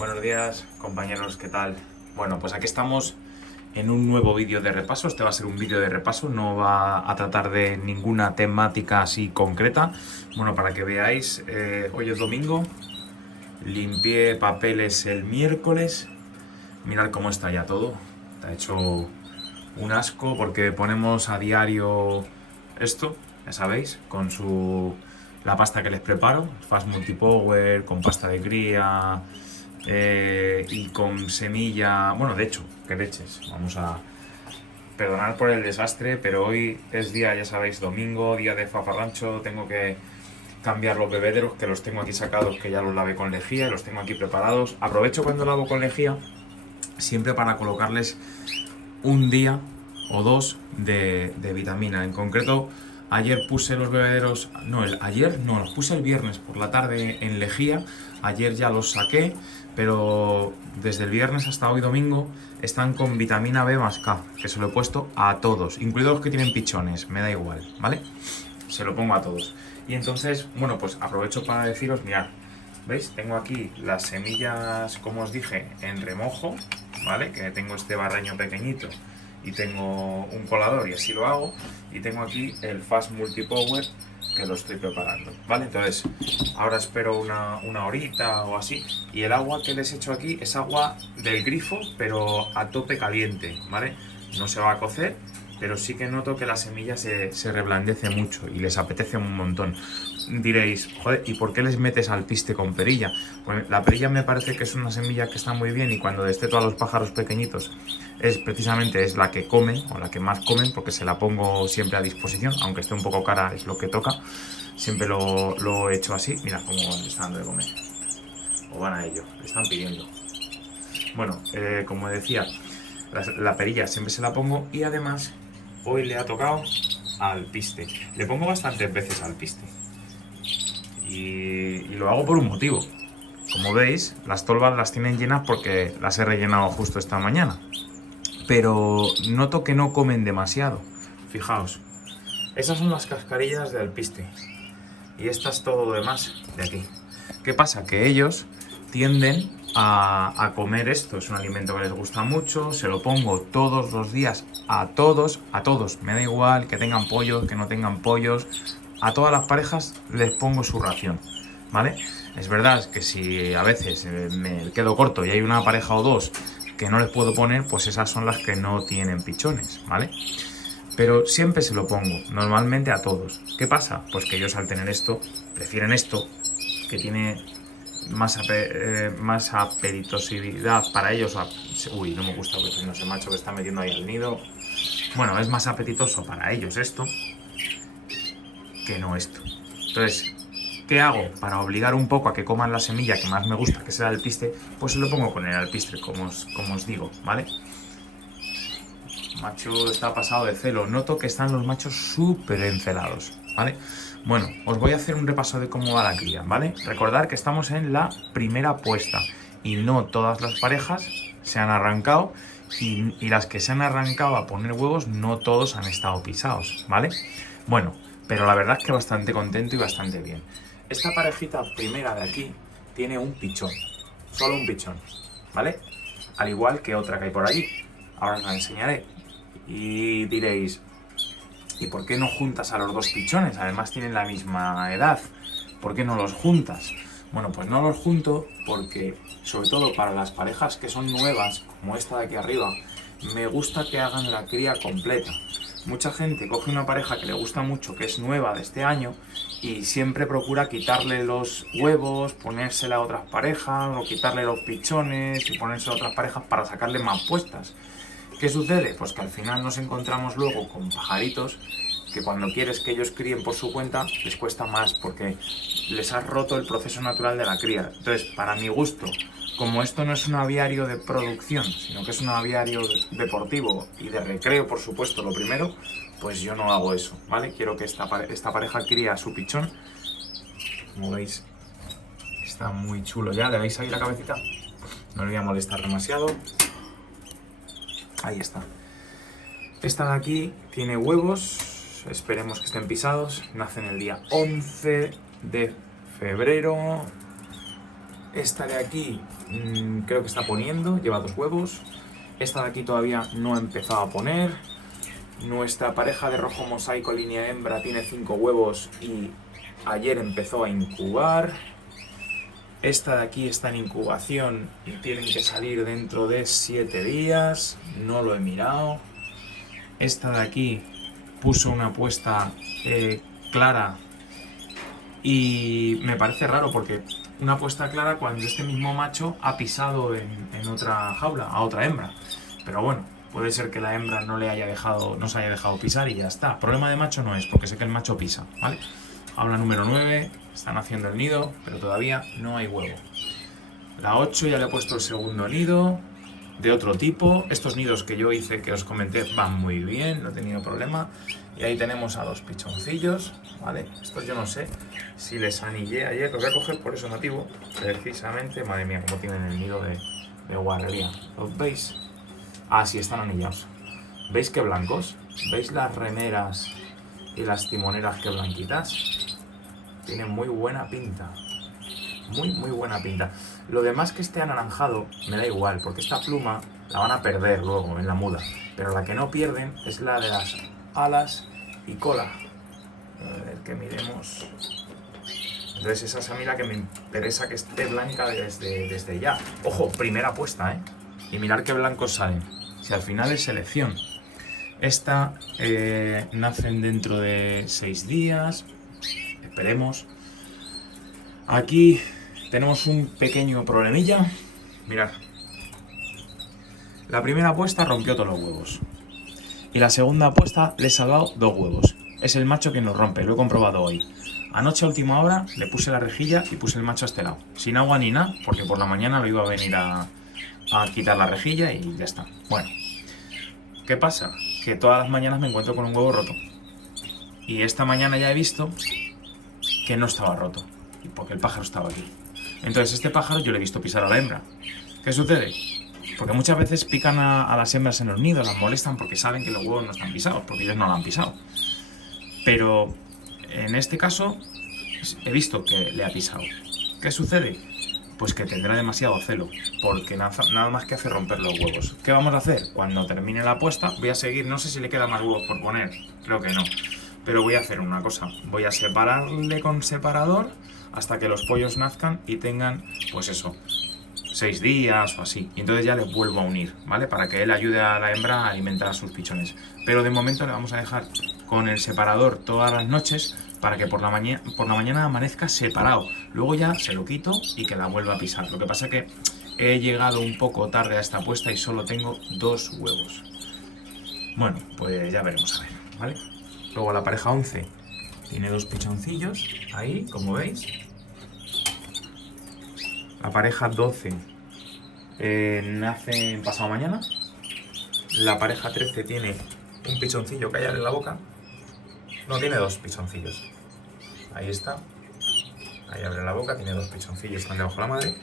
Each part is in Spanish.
Buenos días, compañeros, ¿qué tal? Bueno, pues aquí estamos en un nuevo vídeo de repaso. Este va a ser un vídeo de repaso, no va a tratar de ninguna temática así concreta. Bueno, para que veáis, hoy es domingo, limpié papeles el miércoles. Mirad cómo está ya todo. Está hecho un asco porque ponemos a diario esto, ya sabéis, con la pasta que les preparo, Fast Multipower, con pasta de cría y con semilla. Bueno, de hecho, que leches. Vamos a perdonar por el desastre, pero hoy es día, ya sabéis, domingo, día de zafarrancho. Tengo que cambiar los bebederos, que los tengo aquí sacados, que ya los lavé con lejía y los tengo aquí preparados. Aprovecho cuando lavo con lejía siempre para colocarles un día o dos de vitamina. En concreto, ayer puse los bebederos, ayer no, los puse el viernes por la tarde en lejía. Ayer ya los saqué, pero desde el viernes hasta hoy domingo están con vitamina B más K, que se lo he puesto a todos, incluidos los que tienen pichones, me da igual, ¿vale? Se lo pongo a todos. Y entonces, bueno, pues aprovecho para deciros, mirad, ¿veis? Tengo aquí las semillas, como os dije, en remojo, ¿vale? Que tengo este barreño pequeñito y tengo un colador y así lo hago. Y tengo aquí el Fast Multipower que lo estoy preparando, ¿vale? Entonces, ahora espero una horita o así. Y el agua que les echo aquí es agua del grifo, pero a tope caliente, ¿vale? No se va a cocer, pero sí que noto que la semilla se reblandece mucho y les apetece un montón. Diréis, joder, ¿y por qué les metes alpiste con perilla? Pues la perilla me parece que es una semilla que está muy bien y cuando desteto a los pájaros pequeñitos es la que comen o la que más comen porque se la pongo siempre a disposición, aunque esté un poco cara es lo que toca. Siempre lo he hecho así. Mira cómo le está dando de comer. O van a ello, le están pidiendo. Bueno, como decía, la perilla siempre se la pongo y además hoy le ha tocado alpiste. Le pongo bastantes veces alpiste. Y lo hago por un motivo. Como veis, las tolvas las tienen llenas porque las he rellenado justo esta mañana. Pero noto que no comen demasiado. Fijaos, esas son las cascarillas de alpiste. Y esta es todo lo demás de aquí. ¿Qué pasa? Que ellos tienden a comer esto. Es un alimento que les gusta mucho. Se lo pongo todos los días a todos, a todos. Me da igual que tengan pollos, que no tengan pollos. A todas las parejas les pongo su ración, ¿vale? Es verdad que si a veces me quedo corto y hay una pareja o dos que no les puedo poner, pues esas son las que no tienen pichones, ¿vale? Pero siempre se lo pongo, normalmente a todos. ¿Qué pasa? Pues que ellos al tener esto, prefieren esto, que tiene más apetitosidad para ellos. Uy, no me gusta porque no sé, macho, que está metiendo ahí el nido. Bueno, es más apetitoso para ellos esto que no esto. Entonces, ¿qué hago? Para obligar un poco a que coman la semilla que más me gusta, que es el alpiste, pues se lo pongo con el alpiste, como os digo, ¿vale? Macho está pasado de celo. Noto que están los machos súper encelados, ¿vale? Bueno, os voy a hacer un repaso de cómo va la cría, ¿vale? Recordad que estamos en la primera puesta y no todas las parejas se han arrancado y las que se han arrancado a poner huevos no todos han estado pisados, ¿vale? Bueno, pero la verdad es que bastante contento y bastante bien. Esta parejita primera de aquí tiene un pichón, solo un pichón, ¿vale? Al igual que otra que hay por allí. Ahora os la enseñaré. Y diréis, ¿y por qué no juntas a los dos pichones? Además tienen la misma edad. ¿Por qué no los juntas? Bueno, pues no los junto porque, sobre todo para las parejas que son nuevas, como esta de aquí arriba, me gusta que hagan la cría completa. Mucha gente coge una pareja que le gusta mucho, que es nueva de este año, y siempre procura quitarle los huevos, ponérsela a otras parejas, o quitarle los pichones y ponerse a otras parejas para sacarle más puestas. ¿Qué sucede? Pues que al final nos encontramos luego con pajaritos que cuando quieres que ellos críen por su cuenta les cuesta más porque les has roto el proceso natural de la cría. Entonces, para mi gusto, como esto no es un aviario de producción, sino que es un aviario deportivo y de recreo, por supuesto, lo primero, pues yo no hago eso, ¿vale? Quiero que esta pareja cría a su pichón. Como veis, está muy chulo ya. ¿Le veis ahí la cabecita? No le voy a molestar demasiado. Ahí está. Esta de aquí tiene huevos, esperemos que estén pisados. Nacen el día 11 de febrero. Esta de aquí creo que está poniendo, lleva 2 huevos. Esta de aquí todavía no ha empezado a poner. Nuestra pareja de rojo mosaico línea hembra tiene 5 huevos y ayer empezó a incubar. Esta de aquí está en incubación y tienen que salir dentro de 7 días. No lo he mirado. Esta de aquí puso una puesta clara y me parece raro porque una puesta clara cuando este mismo macho ha pisado en otra jaula a otra hembra. Pero bueno, puede ser que la hembra no se haya dejado pisar y ya está. Problema de macho no es, porque sé que el macho pisa, ¿vale? Jaula número 9, están haciendo el nido, pero todavía no hay huevo. La 8 ya le he puesto el segundo nido, de otro tipo. Estos nidos que yo hice, que os comenté, van muy bien, no he tenido problema. Y ahí tenemos a 2 pichoncillos, ¿vale? Estos yo no sé si les anillé ayer, los voy a coger por eso motivo, precisamente. Madre mía, cómo tienen el nido de guarrería. ¿Los veis? Ah, sí, están anillados. ¿Veis qué blancos? ¿Veis las remeras y las timoneras que blanquitas? Tienen muy buena pinta. Muy buena pinta. Lo demás que esté anaranjado me da igual, porque esta pluma la van a perder luego en la muda. Pero la que no pierden es la de las alas y cola. A ver que miremos. Entonces esa es a mí la que me interesa que esté blanca desde ya. Ojo, primera puesta, ¿eh? Y mirar qué blancos salen. Si al final es selección. Esta nacen dentro de 6 días. Esperemos. Aquí tenemos un pequeño problemilla. Mirad. La primera apuesta rompió todos los huevos. Y la segunda apuesta le he salvado 2 huevos. Es el macho que nos rompe, lo he comprobado hoy. Anoche a última hora le puse la rejilla y puse el macho a este lado. Sin agua ni nada, porque por la mañana lo iba a venir a quitar la rejilla y ya está. Bueno, ¿qué pasa? Que todas las mañanas me encuentro con un huevo roto. Y esta mañana ya he visto que no estaba roto, porque el pájaro estaba aquí. Entonces este pájaro yo le he visto pisar a la hembra. ¿Qué sucede? Porque muchas veces pican a las hembras en los nidos, las molestan porque saben que los huevos no están pisados, porque ellos no lo han pisado. Pero en este caso he visto que le ha pisado. ¿Qué sucede? Pues que tendrá demasiado celo, porque nada más que hace romper los huevos. ¿Qué vamos a hacer? Cuando termine la apuesta voy a seguir, no sé si le quedan más huevos por poner, creo que no. Pero voy a hacer una cosa, voy a separarle con separador hasta que los pollos nazcan y tengan, pues eso, 6 días o así. Y entonces ya le vuelvo a unir, ¿vale? Para que él ayude a la hembra a alimentar a sus pichones. Pero de momento le vamos a dejar con el separador todas las noches para que por la mañana amanezca separado. Luego ya se lo quito y que la vuelva a pisar. Lo que pasa es que he llegado un poco tarde a esta apuesta y solo tengo 2 huevos. Bueno, pues ya veremos a ver, ¿vale? Luego la pareja 11 tiene 2 pichoncillos, ahí, como veis. La pareja 12 nace pasado mañana. La pareja 13 tiene un pichoncillo que hay en la boca. No, tiene 2 pichoncillos. Ahí está. Ahí abre la boca, tiene 2 pichoncillos, están debajo de la madre.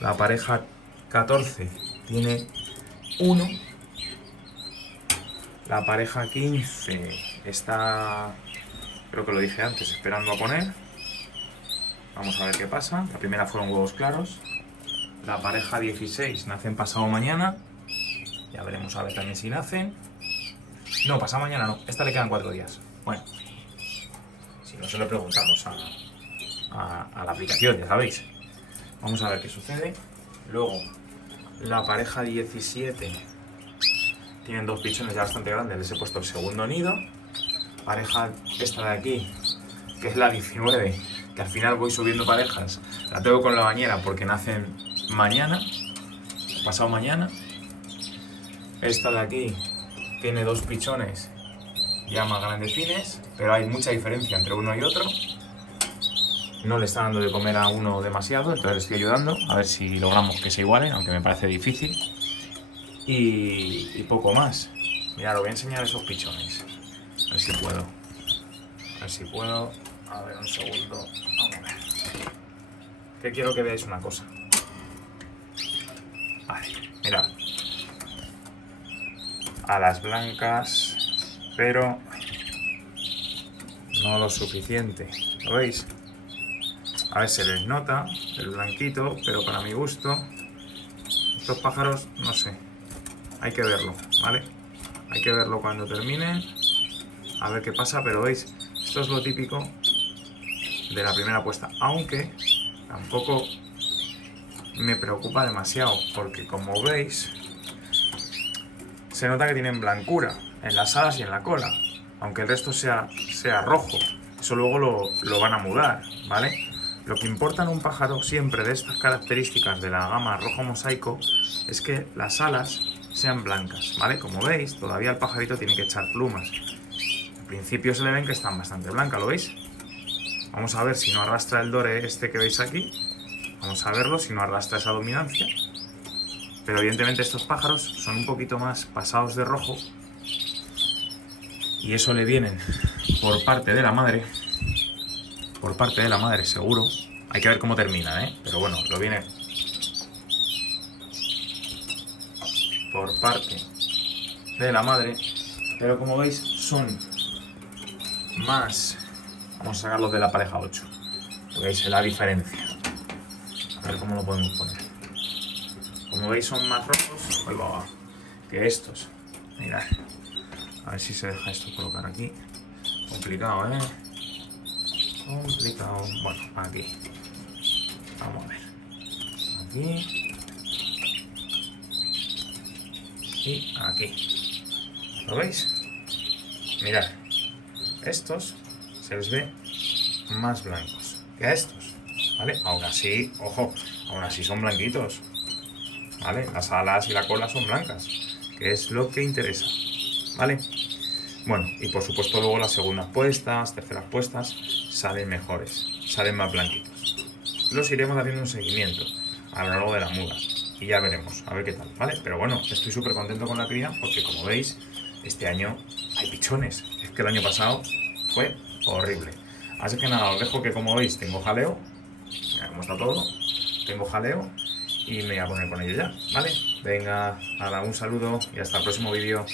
La pareja 14 tiene 1. La pareja 15 está, creo que lo dije antes, esperando a poner. Vamos a ver qué pasa. La primera fueron huevos claros. La pareja 16 nacen pasado mañana. Ya veremos a ver también si nacen. No, pasado mañana no. Esta le quedan 4 días. Bueno, si no se lo preguntamos a la aplicación, ya sabéis. Vamos a ver qué sucede. Luego, la pareja 17 tienen 2 pichones ya bastante grandes. Les he puesto el segundo nido. Pareja esta de aquí, que es la 19, que al final voy subiendo parejas. La tengo con la bañera porque nacen mañana, pasado mañana. Esta de aquí tiene 2 pichones ya más grandecines, pero hay mucha diferencia entre uno y otro. No le está dando de comer a uno demasiado, entonces le estoy ayudando a ver si logramos que se igualen, aunque me parece difícil. Y poco más. Mirad, os voy a enseñar esos pichones. A ver si puedo. A ver si puedo. A ver, un segundo. Vamos a ver. Que quiero que veáis una cosa. Vale, mirad. Alas blancas, pero no lo suficiente. ¿Lo veis? A ver, se les nota el blanquito, pero para mi gusto, estos pájaros, no sé, hay que verlo, ¿vale? Hay que verlo cuando termine, a ver qué pasa, pero veis, esto es lo típico de la primera puesta, aunque tampoco me preocupa demasiado, porque como veis, se nota que tienen blancura en las alas y en la cola, aunque el resto sea rojo. Eso luego lo van a mudar, ¿vale? Lo que importa en un pájaro siempre de estas características de la gama rojo mosaico es que las alas sean blancas, ¿vale? Como veis, todavía el pajarito tiene que echar plumas. Al principio se le ven que están bastante blancas, ¿lo veis? Vamos a ver si no arrastra el dore este que veis aquí. Vamos a verlo si no arrastra esa dominancia. Pero evidentemente estos pájaros son un poquito más pasados de rojo. Y eso le vienen por parte de la madre. Por parte de la madre, seguro. Hay que ver cómo termina, ¿eh? Pero bueno, lo viene por parte de la madre. Pero como veis, son más... Vamos a sacarlos de la pareja 8. Veis la diferencia. A ver cómo lo podemos poner. Como veis, son más rojos que estos. Mirad. A ver si se deja esto colocar aquí. Complicado, ¿eh? Complicado. Bueno, aquí. Vamos a ver. Aquí. Y aquí. ¿Lo veis? Mirad. Estos se les ve más blancos que a estos. ¿Vale? Aún así, ojo, aún así son blanquitos. ¿Vale? Las alas y la cola son blancas, que es lo que interesa. ¿Vale? Bueno, y por supuesto luego las segundas puestas, terceras puestas, salen mejores, salen más blanquitos. Los iremos haciendo un seguimiento a lo largo de la muda y ya veremos, a ver qué tal, ¿vale? Pero bueno, estoy súper contento con la cría porque como veis, este año hay pichones. Es que el año pasado fue horrible. Así que nada, os dejo que como veis tengo jaleo, mira cómo está todo, tengo jaleo y me voy a poner con ello ya, ¿vale? Venga, nada, un saludo y hasta el próximo vídeo.